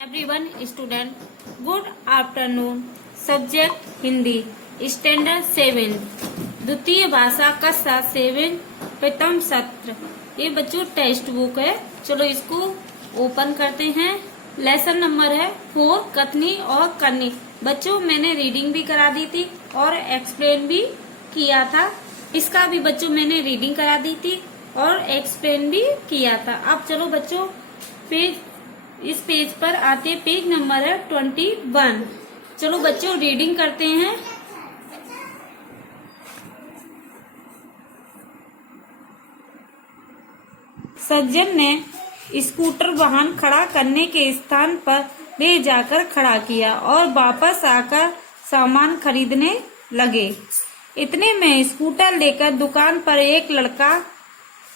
Everyone student good afternoon. Subject Hindi standard 7 द्वितीय भाषा कक्षा 7 प्रथम सत्र। ये बच्चों टेक्स्ट बुक है। चलो इसको ओपन करते हैं। लेसन नंबर है 4 कथनी और करनी। बच्चों मैंने रीडिंग भी करा दी थी और एक्सप्लेन भी किया था। इसका भी बच्चों मैंने रीडिंग करा दी थी और एक्सप्लेन भी किया था। अब चलो बच्चों इस पेज पर आते पेज नंबर है 21। चलो बच्चों रीडिंग करते हैं। सज्जन ने स्कूटर वाहन खड़ा करने के स्थान पर ले जाकर खड़ा किया और वापस आकर सामान खरीदने लगे। इतने में स्कूटर लेकर दुकान पर एक लड़का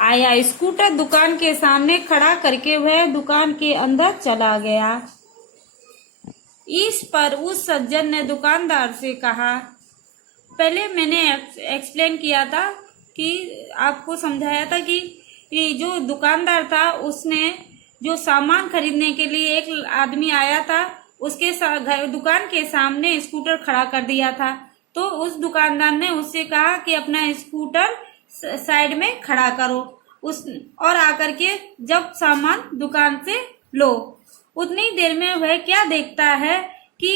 आया। स्कूटर दुकान के सामने खड़ा करके वह दुकान के अंदर चला गया। इस पर उस सज्जन ने दुकानदार से कहा, पहले मैंने एक्सप्लेन किया था कि आपको समझाया था कि ये जो दुकानदार था उसने जो सामान खरीदने के लिए एक आदमी आया था उसके दुकान के सामने स्कूटर खड़ा कर दिया था। तो उस दुकानदार ने उससे कहा कि अपना स्कूटर साइड में खड़ा करो और आकर के जब सामान दुकान से लो। उतनी देर में वह क्या देखता है कि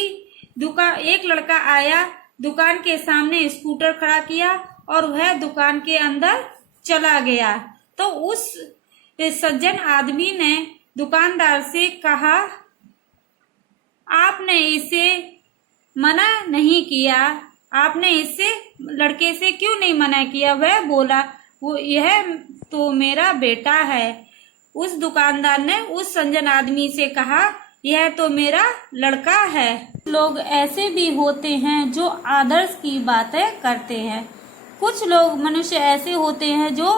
एक लड़का आया, दुकान के सामने स्कूटर खड़ा किया और वह दुकान के अंदर चला गया। तो उस सज्जन आदमी ने दुकानदार से कहा, आपने इसे मना नहीं किया, आपने इससे लड़के से क्यों नहीं मना किया? वह बोला, वो यह तो मेरा बेटा है। उस दुकानदार ने उस सज्जन आदमी से कहा, यह तो मेरा लड़का है। लोग ऐसे भी होते हैं जो आदर्श की बातें करते हैं। कुछ लोग मनुष्य ऐसे होते हैं जो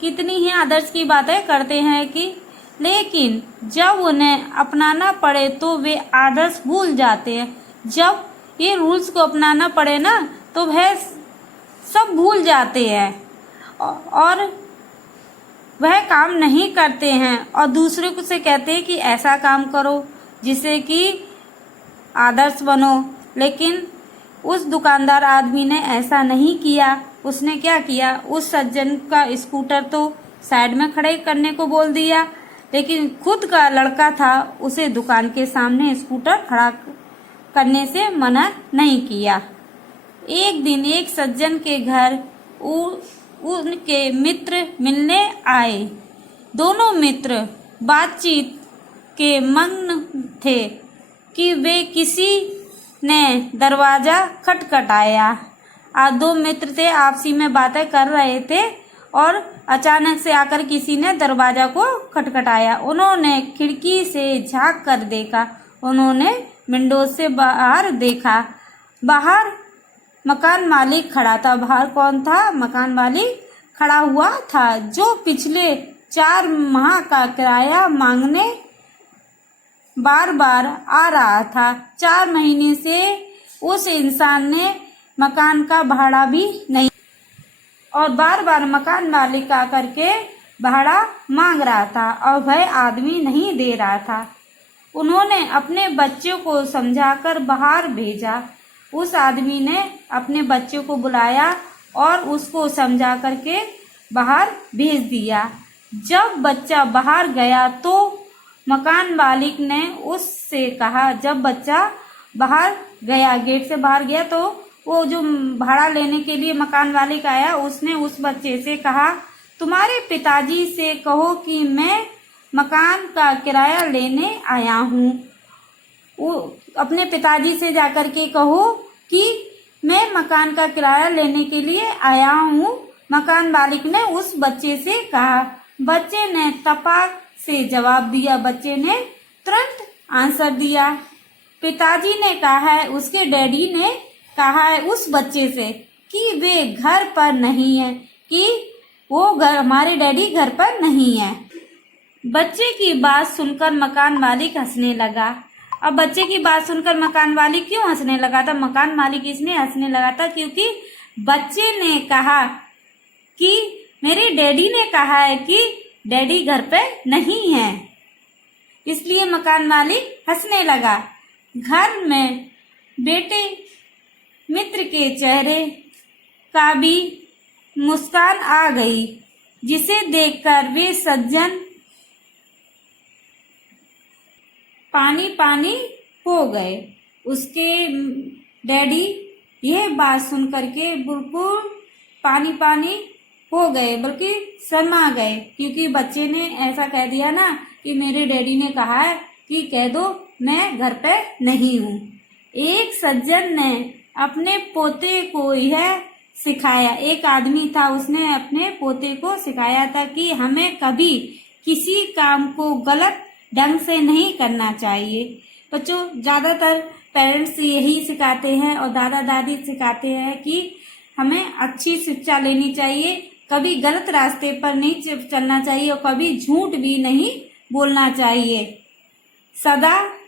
कितनी ही आदर्श की बातें करते हैं कि लेकिन जब उन्हें अपनाना पड़े तो वे आदर्श भूल जाते हैं। जब ये रूल्स को अपनाना पड़े ना तो वह सब भूल जाते हैं और वह काम नहीं करते हैं और दूसरे को से कहते हैं कि ऐसा काम करो जिससे कि आदर्श बनो। लेकिन उस दुकानदार आदमी ने ऐसा नहीं किया। उसने क्या किया, उस सज्जन का स्कूटर तो साइड में खड़े करने को बोल दिया, लेकिन खुद का लड़का था उसे दुकान के सामने स्कूटर खड़ा करने से मना नहीं किया। एक दिन एक सज्जन के घर उनके मित्र मिलने आए। दोनों मित्र बातचीत के मग्न थे कि वे किसी ने दरवाजा खटखटाया। दो मित्र थे, आपसी में बातें कर रहे थे और अचानक से आकर किसी ने दरवाजा को खटखटाया। उन्होंने खिड़की से झांक कर देखा। उन्होंने विंडो से बाहर देखा। बाहर मकान मालिक खड़ा था। बाहर कौन था? मकान मालिक खड़ा हुआ था, जो पिछले 4 माह का किराया मांगने बार बार आ रहा था। 4 महीने से उस इंसान ने मकान का भाड़ा भी नहीं और बार बार मकान मालिक आकर के भाड़ा मांग रहा था और वह आदमी नहीं दे रहा था। उन्होंने अपने बच्चे को समझाकर बाहर भेजा। उस आदमी ने अपने बच्चे को बुलाया और उसको समझा करके बाहर भेज दिया। जब बच्चा बाहर गया तो मकान मालिक ने उससे कहा, जब बच्चा बाहर गया, गेट से बाहर गया, तो वो जो भाड़ा लेने के लिए मकान मालिक आया उसने उस बच्चे से कहा, तुम्हारे पिताजी से कहो कि मैं मकान का किराया लेने आया हूँ। अपने पिताजी से जाकर के कहो कि मैं मकान का किराया लेने के लिए आया हूँ। मकान मालिक ने उस बच्चे से कहा। बच्चे ने तपाक से जवाब दिया। बच्चे ने तुरंत आंसर दिया। पिताजी ने कहा है, उसके डैडी ने कहा है उस बच्चे से कि वे घर पर नहीं है, कि हमारे डैडी घर पर नहीं है। बच्चे की बात सुनकर मकान मालिक हंसने लगा। अब बच्चे की बात सुनकर मकान मालिक क्यों हंसने लगा था? मकान मालिक इसलिए हंसने लगा था क्योंकि बच्चे ने कहा कि मेरे डैडी ने कहा है कि डैडी घर पे नहीं है। इसलिए मकान मालिक हंसने लगा। घर में बेटे मित्र के चेहरे का भी मुस्कान आ गई, जिसे देखकर वे सज्जन पानी पानी हो गए। उसके डैडी यह बात सुनकर के बिल्कुल पानी पानी हो गए, बल्कि शर्मा गए, क्योंकि बच्चे ने ऐसा कह दिया ना कि मेरे डैडी ने कहा है कि कह दो मैं घर पे नहीं हूँ। एक सज्जन ने अपने पोते को यह सिखाया, एक आदमी था, उसने अपने पोते को सिखाया था कि हमें कभी किसी काम को गलत ढंग से नहीं करना चाहिए। बच्चों, ज्यादातर पेरेंट्स यही सिखाते हैं और दादा दादी सिखाते हैं कि हमें अच्छी शिक्षा लेनी चाहिए, कभी गलत रास्ते पर नहीं चलना चाहिए और कभी झूठ भी नहीं बोलना चाहिए। सदा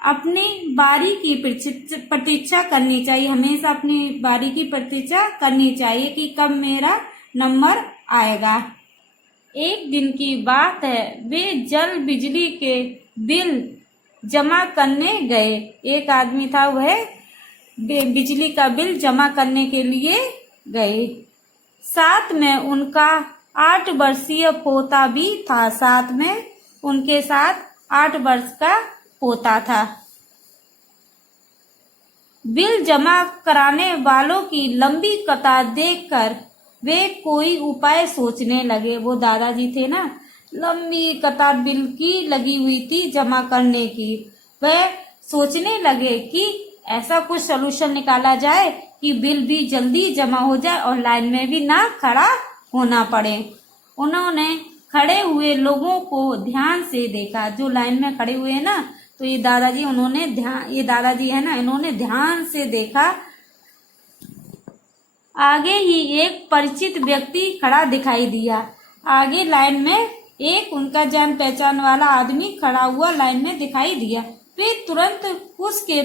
अपनी बारी की प्रतीक्षा करनी चाहिए, हमेशा अपनी बारी की प्रतीक्षा करनी चाहिए कि कब मेरा नंबर आएगा। एक दिन की बात है, वे जल बिजली के बिल जमा करने गए। एक आदमी था, वह बिजली का बिल जमा करने के लिए गए। साथ में उनका 8 वर्षीय पोता भी था, साथ में उनके साथ 8 वर्ष का पोता था। बिल जमा कराने वालों की लंबी कतार देखकर वे कोई उपाय सोचने लगे। वो दादाजी थे ना, लंबी कतार बिल की लगी हुई थी जमा करने की। वह सोचने लगे कि ऐसा कुछ सलूशन निकाला जाए कि बिल भी जल्दी जमा हो जाए और लाइन में भी ना खड़ा होना पड़े। उन्होंने खड़े हुए लोगों को ध्यान से देखा, जो लाइन में खड़े हुए हैं ना, तो ये दादाजी है ना, इन्होंने ध्यान से देखा। आगे ही एक परिचित व्यक्ति खड़ा दिखाई दिया। आगे लाइन में एक उनका जान पहचान वाला आदमी खड़ा हुआ लाइन में दिखाई दिया। वे तुरंत उसके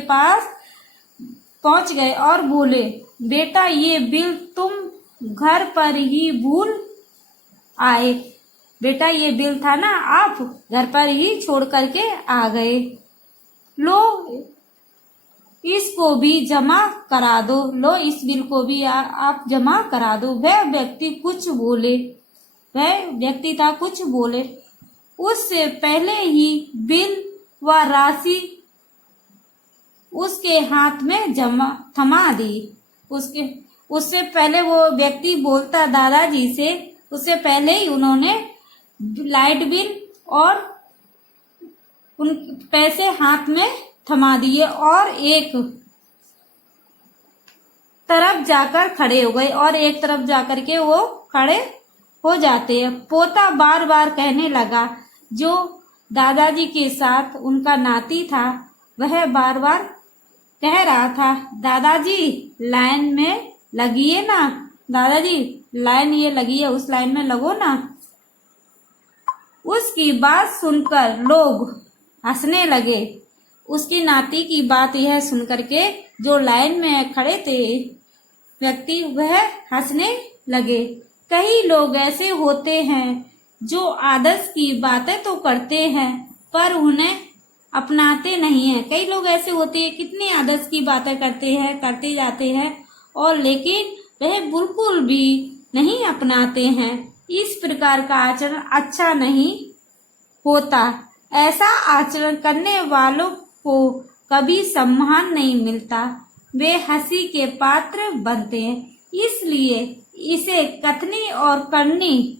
पास पहुंच गए और बोले, बेटा ये बिल तुम घर पर ही भूल आए। बेटा ये बिल था ना, आप घर पर ही छोड़ करके आ गए। लो इसको भी जमा करा दो, लो इस बिल को भी आप जमा करा दो। वह व्यक्ति कुछ बोले उससे पहले ही बिल व राशि उसके हाथ में थमा दी। उससे पहले वो व्यक्ति बोलता दादाजी से, उससे पहले ही उन्होंने लाइट बिल और उन पैसे हाथ में थमा दिए और एक तरफ जाकर खड़े हो गए और एक तरफ जाकर के वो खड़े हो जाते हैं। पोता बार बार कहने लगा, जो दादाजी के साथ उनका नाती था, वह बार बार कह रहा था, दादाजी लाइन में लगिए ना, दादाजी लाइन ये लगी है, उस लाइन में लगो ना। उसकी बात सुनकर लोग हंसने लगे। उसके नाती की बात यह सुनकर के जो लाइन में खड़े थे व्यक्ति, वह हंसने लगे। कई लोग ऐसे होते हैं जो आदर्श की बातें तो करते हैं पर उन्हें अपनाते नहीं हैं। कई लोग ऐसे होते हैं, कितने आदर्श की बातें करते जाते हैं और लेकिन वह बिल्कुल भी नहीं अपनाते हैं। इस प्रकार का आचरण अच्छा नहीं होता। ऐसा आचरण करने वालों को कभी सम्मान नहीं मिलता, वे हंसी के पात्र बनते हैं। इसलिए इसे कथनी और करनी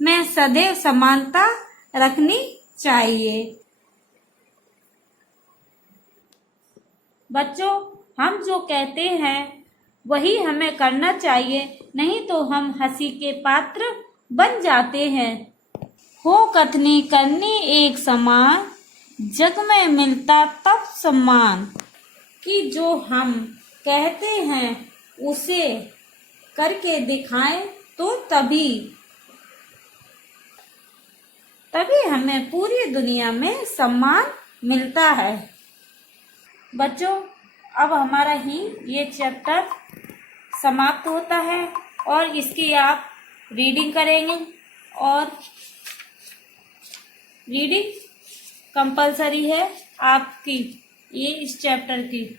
में सदैव समानता रखनी चाहिए। बच्चों, हम जो कहते हैं वही हमें करना चाहिए, नहीं तो हम हंसी के पात्र बन जाते हैं। हो कथनी करनी एक समान, जग में मिलता तब सम्मान। कि जो हम कहते हैं उसे करके दिखाएं तो तभी हमें पूरी दुनिया में सम्मान मिलता है। बच्चों, अब हमारा ही ये चैप्टर समाप्त होता है और इसकी आप रीडिंग करेंगे और रीडिंग कंपलसरी है आपकी, ये इस चैप्टर की।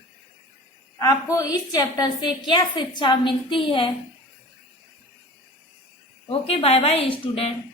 आपको इस चैप्टर से क्या शिक्षा मिलती है? Okay, bye bye student.